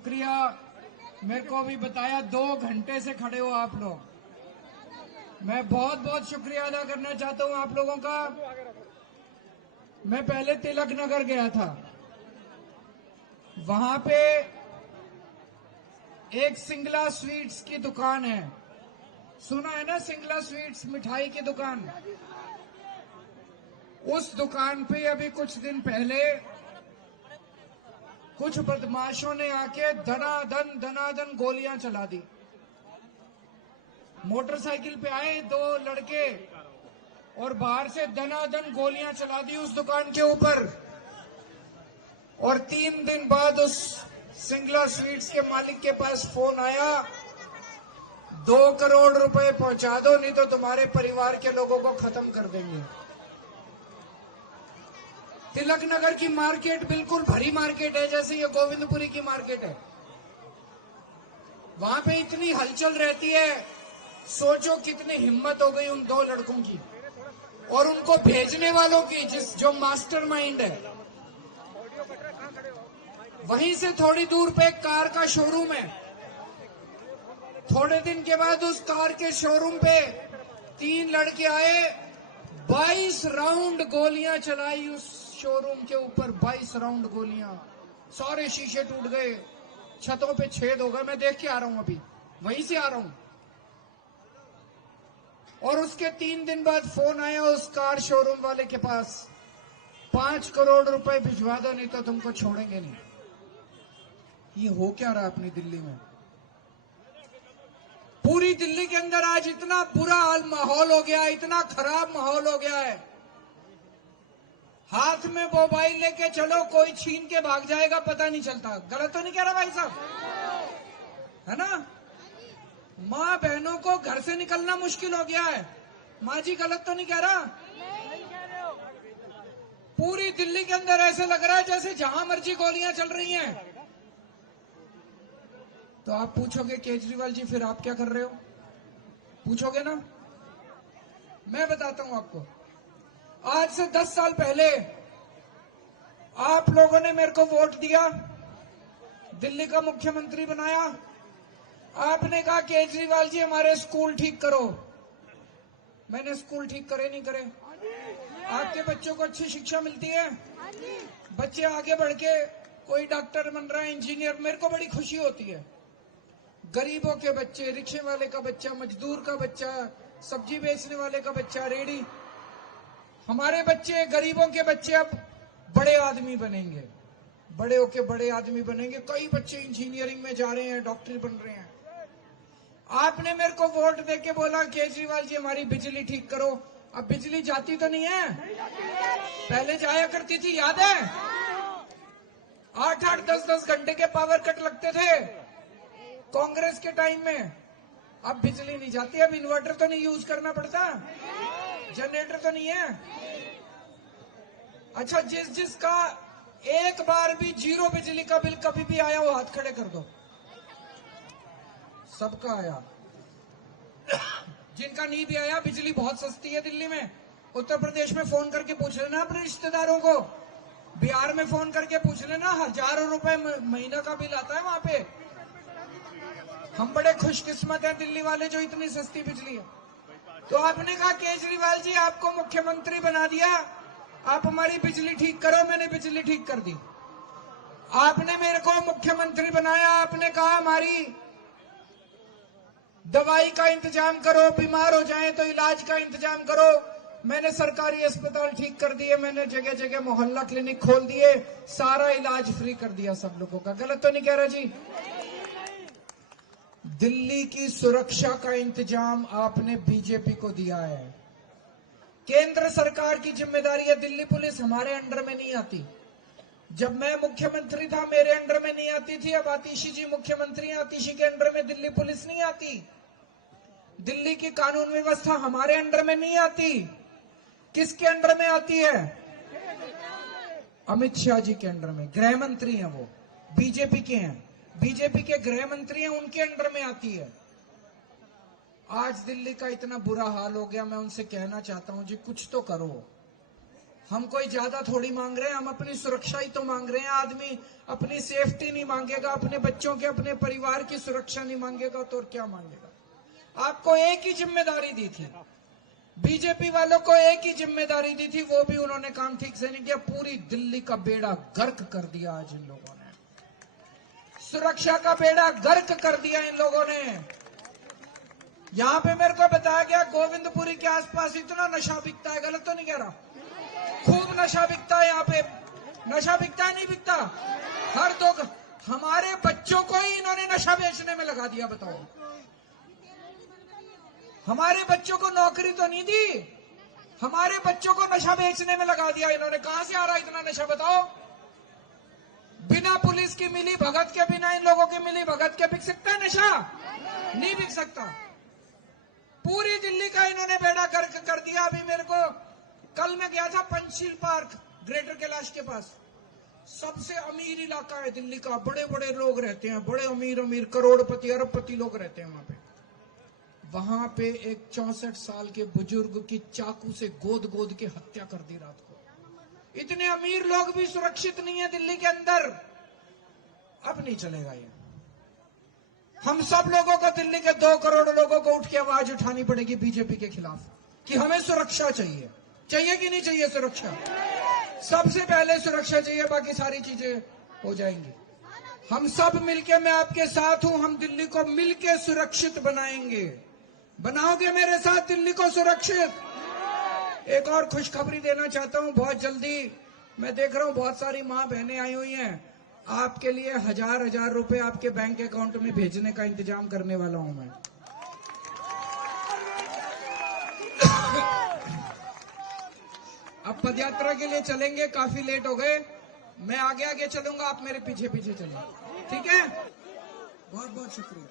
शुक्रिया। मेरे को भी बताया 2 घंटे से खड़े हो आप लोग। मैं बहुत बहुत शुक्रिया अदा करना चाहता हूं आप लोगों का। मैं पहले तिलक नगर गया था, वहां पे एक सिंगला स्वीट्स की दुकान है, सुना है ना? सिंगला स्वीट्स मिठाई की दुकान। उस दुकान पे अभी कुछ दिन पहले कुछ बदमाशों ने आके धनाधन गोलियां चला दी। मोटरसाइकिल पे आए 2 लड़के और बाहर से धनाधन गोलियां चला दी उस दुकान के ऊपर। और 3 दिन बाद उस सिंगला स्वीट्स के मालिक के पास फोन आया, 2 करोड़ रुपए पहुंचा दो, नहीं तो तुम्हारे परिवार के लोगों को खत्म कर देंगे। तिलक नगर की मार्केट बिल्कुल भरी मार्केट है, जैसे ये गोविंदपुरी की मार्केट है। वहां पे इतनी हलचल रहती है, सोचो कितनी हिम्मत हो गई उन 2 लड़कों की और उनको भेजने वालों की, जो मास्टरमाइंड है। वहीं से थोड़ी दूर पे एक कार का शोरूम है। थोड़े दिन के बाद उस कार के शोरूम पे 3 लड़के आए, 22 राउंड गोलियां चलाई उस शोरूम के ऊपर। 22 राउंड गोलियां, सारे शीशे टूट गए, छतों पे छेद हो गए। मैं देख के आ रहा हूं, अभी वहीं से आ रहा हूं। और उसके 3 दिन बाद फोन आया उस कार शोरूम वाले के पास, 5 करोड़ रुपए भिजवा दो, नहीं तो तुमको छोड़ेंगे नहीं। ये हो क्या रहा अपनी दिल्ली में? पूरी दिल्ली के अंदर आज इतना बुरा हाल माहौल हो गया है, इतना खराब माहौल हो गया है। हाथ में मोबाइल लेके चलो, कोई छीन के भाग जाएगा, पता नहीं चलता। गलत तो नहीं कह रहा भाई साहब? है ना? माँ बहनों को घर से निकलना मुश्किल हो गया है। माँ जी गलत तो नहीं कह रहा? पूरी दिल्ली के अंदर ऐसे लग रहा है जैसे जहां मर्जी गोलियां चल रही हैं। तो आप पूछोगे केजरीवाल जी फिर आप क्या कर रहे हो? पूछोगे ना? मैं बताता हूं आपको। आज से 10 साल पहले आप लोगों ने मेरे को वोट दिया, दिल्ली का मुख्यमंत्री बनाया। आपने कहा केजरीवाल जी हमारे स्कूल ठीक करो। मैंने स्कूल ठीक करे नहीं करे? आपके बच्चों को अच्छी शिक्षा मिलती है, बच्चे आगे बढ़ के कोई डॉक्टर बन रहा है, इंजीनियर, मेरे को बड़ी खुशी होती है। गरीबों के बच्चे, रिक्शे वाले का बच्चा, मजदूर का बच्चा, सब्जी बेचने वाले का बच्चा, रेडी, हमारे बच्चे, गरीबों के बच्चे अब बड़े आदमी बनेंगे, बड़े होके बड़े आदमी बनेंगे। कई बच्चे इंजीनियरिंग में जा रहे हैं, डॉक्टर बन रहे हैं। आपने मेरे को वोट देके बोला केजरीवाल जी हमारी बिजली ठीक करो। अब बिजली जाती तो नहीं है? पहले जाया करती थी, याद है? 8-8, 10-10 घंटे के पावर कट लगते थे कांग्रेस के टाइम में। अब बिजली नहीं जाती। अब इन्वर्टर तो नहीं यूज करना पड़ता, जनरेटर तो नहीं है। अच्छा, जिसका एक बार भी 0 बिजली का बिल कभी भी आया वो हाथ खड़े कर दो। सबका आया। जिनका नहीं भी आया, बिजली बहुत सस्ती है दिल्ली में। उत्तर प्रदेश में फोन करके पूछ लेना अपने रिश्तेदारों को, बिहार में फोन करके पूछ लेना, हजारों रुपए महीना का बिल आता है वहां पे। हम बड़े खुशकिस्मत हैं दिल्ली वाले जो इतनी सस्ती बिजली है। तो आपने कहा केजरीवाल जी आपको मुख्यमंत्री बना दिया, आप हमारी बिजली ठीक करो। मैंने बिजली ठीक कर दी। आपने मेरे को मुख्यमंत्री बनाया, आपने कहा हमारी दवाई का इंतजाम करो, बीमार हो जाएं तो इलाज का इंतजाम करो। मैंने सरकारी अस्पताल ठीक कर दिए, मैंने जगह जगह मोहल्ला क्लिनिक खोल दिए, सारा इलाज फ्री कर दिया सब लोगों का। गलत तो नहीं कह रहा जी? दिल्ली की सुरक्षा का इंतजाम आपने बीजेपी को दिया है। केंद्र सरकार की जिम्मेदारी है। दिल्ली पुलिस हमारे अंडर में नहीं आती। जब मैं मुख्यमंत्री था मेरे अंडर में नहीं आती थी। अब आतिशी जी मुख्यमंत्री हैं, आतिशी के अंडर में दिल्ली पुलिस नहीं आती। दिल्ली की कानून व्यवस्था हमारे अंडर में नहीं आती। किसके अंडर में आती है? अमित शाह जी के अंडर में। गृह मंत्री हैं वो, बीजेपी के हैं, बीजेपी के गृह मंत्री हैं, उनके अंडर में आती है। आज दिल्ली का इतना बुरा हाल हो गया, मैं उनसे कहना चाहता हूं जी कुछ तो करो। हम कोई ज्यादा थोड़ी मांग रहे हैं, हम अपनी सुरक्षा ही तो मांग रहे हैं। आदमी अपनी सेफ्टी नहीं मांगेगा, अपने बच्चों के, अपने परिवार की सुरक्षा नहीं मांगेगा तो और क्या मांगेगा। आपको एक ही जिम्मेदारी दी थी, बीजेपी वालों को एक ही जिम्मेदारी दी थी, वो भी उन्होंने काम ठीक से नहीं किया। पूरी दिल्ली का बेड़ा गर्क कर दिया आज इन लोगों ने, सुरक्षा का बेड़ा गर्क कर दिया इन लोगों ने। यहां पे मेरे को बताया गया गोविंदपुरी के आसपास इतना नशा बिकता है, गलत तो नहीं कह रहा? खूब नशा बिकता है यहाँ पे। नशा बिकता है नहीं बिकता? हर दो हमारे बच्चों को ही इन्होंने नशा बेचने में लगा दिया। बताओ, हमारे बच्चों को नौकरी तो नहीं दी, हमारे बच्चों को नशा बेचने में लगा दिया इन्होंने। कहां से आ रहा है इतना नशा बताओ? बिना पुलिस की मिली भगत के, बिना इन लोगों की मिली भगत के बिक सकता है नशा? नहीं बिक सकता। पूरी दिल्ली का इन्होंने बेड़ा गर्क कर दिया। अभी मेरे को कल मैं गया था पंचशील पार्क, ग्रेटर कैलाश के पास, सबसे अमीर इलाका है दिल्ली का, बड़े बड़े लोग रहते हैं, बड़े अमीर अमीर करोड़पति अरबपति लोग रहते हैं वहां पे। वहां पे एक 64 साल के बुजुर्ग की चाकू से गोद गोद के हत्या कर दी रात को। इतने अमीर लोग भी सुरक्षित नहीं है दिल्ली के अंदर। अब नहीं चलेगा ये। हम सब लोगों को, दिल्ली के 2 करोड़ लोगों को उठ के आवाज उठानी पड़ेगी बीजेपी के खिलाफ कि हमें सुरक्षा चाहिए। चाहिए कि नहीं चाहिए सुरक्षा? सबसे पहले सुरक्षा चाहिए, बाकी सारी चीजें हो जाएंगी। हम सब मिलके, मैं आपके साथ हूं, हम दिल्ली को मिलके सुरक्षित बनाएंगे। बनाओगे मेरे साथ दिल्ली को सुरक्षित? एक और खुशखबरी देना चाहता हूं बहुत जल्दी। मैं देख रहा हूं बहुत सारी मां बहनें आई हुई हैं, आपके लिए 1000 रुपए आपके बैंक अकाउंट में भेजने का इंतजाम करने वाला हूं मैं। अब पदयात्रा के लिए चलेंगे, काफी लेट हो गए, मैं आगे आगे चलूंगा, आप मेरे पीछे पीछे चलें, ठीक है? बहुत बहुत शुक्रिया।